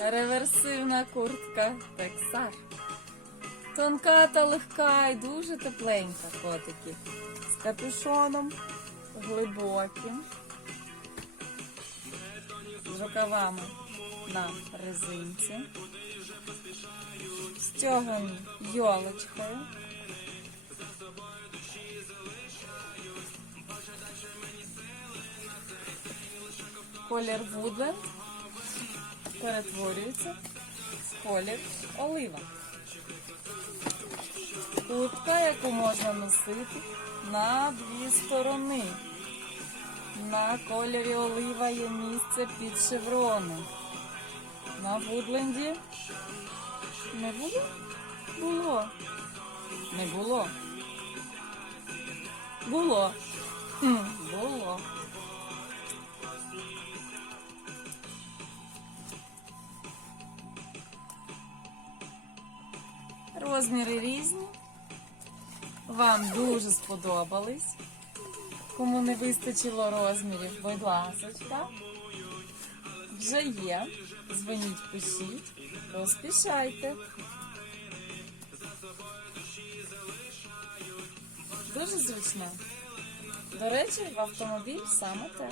Реверсивна куртка Тексар. Тонка та легка і дуже тепленька котики. З капюшоном глибоким. З рукавами на резинці. Стьогані йолочкою. Колір Woodland перетворюється в колір олива. Куртка, яку можна носити на дві сторони. На кольорі олива є місце під шевроном. На Вудленді не було? Було. Не було. Було. Було. Розміри різні. Вам дуже сподобались. Кому не вистачило розмірів, будь ласочка. Вже є. Дзвоніть, пишіть, розпішайте. Дуже зручно. До речі, в автомобіль саме те.